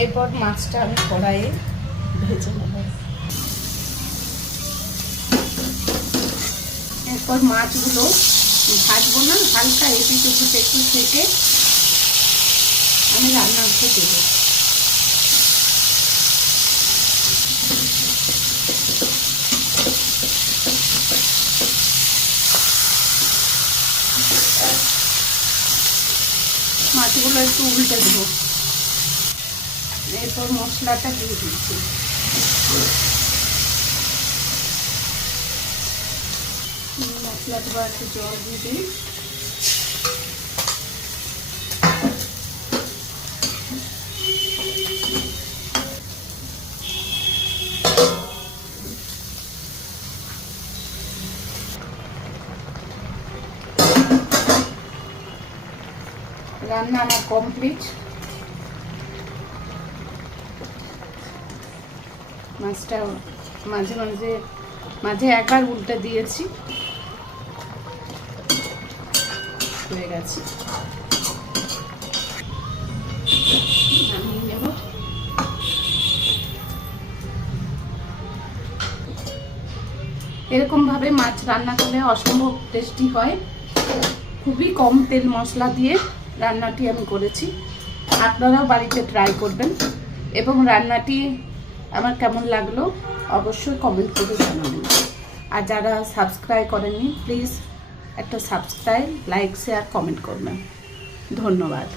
এরপর মাছটা আমি কড়াইয়ে ভেজে নেব। এরপর মাছগুলো ভাজবো না, হালকা এপিট ওপিট একটু থেকে আমি রান্না করতে দেবো। মাছগুলো একটু উল্টে দেবো। এরপর মশলাটা দিয়ে দিচ্ছি। মশলাটা একটু জল দিয়ে দিই। রান্না আমার কমপ্লিট। মাছটা মাঝে মাঝে মাঝে একবার উল্টে দিয়েছি, হয়ে গেছে। নামিয়ে নেব। এরকমভাবে মাছ রান্না করলে অসম্ভব টেস্টি হয়। খুবই কম তেল মশলা দিয়ে রান্নাটি আমি করেছি। আপনারাও বাড়িতে ট্রাই করবেন এবং রান্নাটি আমার কেমন লাগলো অবশ্যই কমেন্ট করে জানাবেন। আর যারা সাবস্ক্রাইব করেননি প্লিজ একটা সাবস্ক্রাইব, লাইক, শেয়ার, কমেন্ট করবেন। ধন্যবাদ।